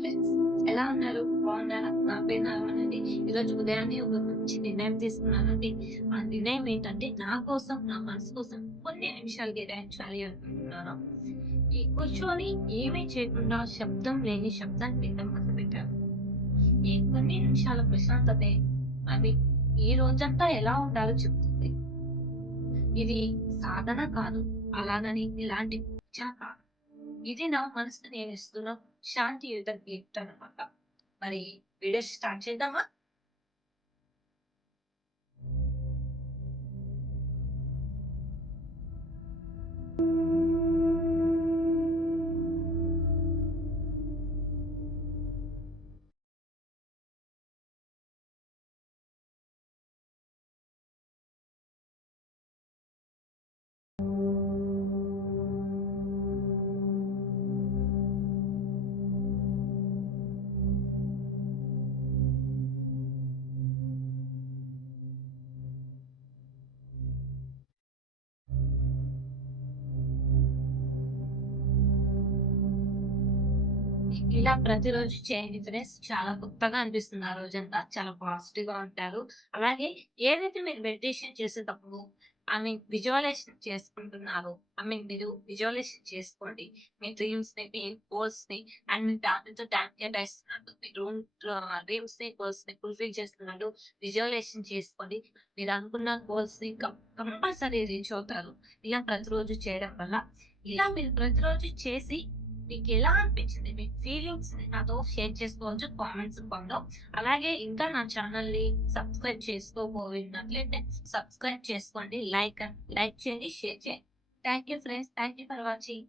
Friends ఎలా ఉన్నారు? బాగున్నారా? నా పేరు నారాయణండి ఈరోజు ఉదయాన్నే ఒక మంచి నిర్ణయం తీసుకున్నానండి. ఆ నిర్ణయం ఏంటంటే నా కోసం నా మనసు కోసం కొన్ని నిమిషాలు కేటాయించాలి అనుకుంటున్నాను. ఈ కూర్చొని ఏమీ చేయకుండా శబ్దం లేని శబ్దాన్ని వినడం మొదలుపెట్టాను. ఈ కొన్ని నిమిషాల ప్రశాంతతే అది ఈ రోజంతా ఎలా ఉండాలో చెప్తుంది. ఇది సాధన కాదు అలాగని ఇలాంటి పిచ్చ కాదు ఇది నా మనసుని నేను ఇస్తున్న శాంతియుత గిఫ్ట్ అనమాట మరి వీడియో స్టార్ట్ చేద్దామా? ఇలా ప్రతిరోజు చేయండి ఫ్రెండ్స్. చాలా కొత్తగా అనిపిస్తుంది ఆ రోజంతా. చాలా పాజిటివ్గా ఉంటారు. అలాగే ఏదైతే మీరు మెడిటేషన్ చేసేటప్పుడు ఐ మీన్ విజువలైజేషన్ చేసుకుంటున్నారు ఐ మీన్ మీరు విజువలైజేషన్ చేసుకోండి. మీ డ్రీమ్స్ని మీ గోల్స్ని అండ్ మీ దానితో టైం కేటాయిస్తున్నారు. మీ రూమ్ డ్రీమ్స్ని గోల్స్ని ఫుల్ఫిల్ చేస్తున్నట్టు విజువలైజేషన్ చేసుకోండి. మీరు అనుకున్న గోల్స్ని కంపల్సరీ రీచ్ అవుతారు. ఇలా ప్రతిరోజు చేయడం వల్ల ఇలా మీరు ప్రతిరోజు చేసి మీకు ఎలా అనిపించింది మీ ఫీలింగ్స్ నాతో షేర్ చేసుకోవచ్చు కామెంట్స్ రూపంలో అలాగే ఇంకా నా ఛానల్ని సబ్స్క్రైబ్ చేసుకోబోయినట్లయితే సబ్స్క్రైబ్ చేసుకోండి లైక్ లైక్ చేయండి షేర్ చేయండి. Thank you friends thank you for watching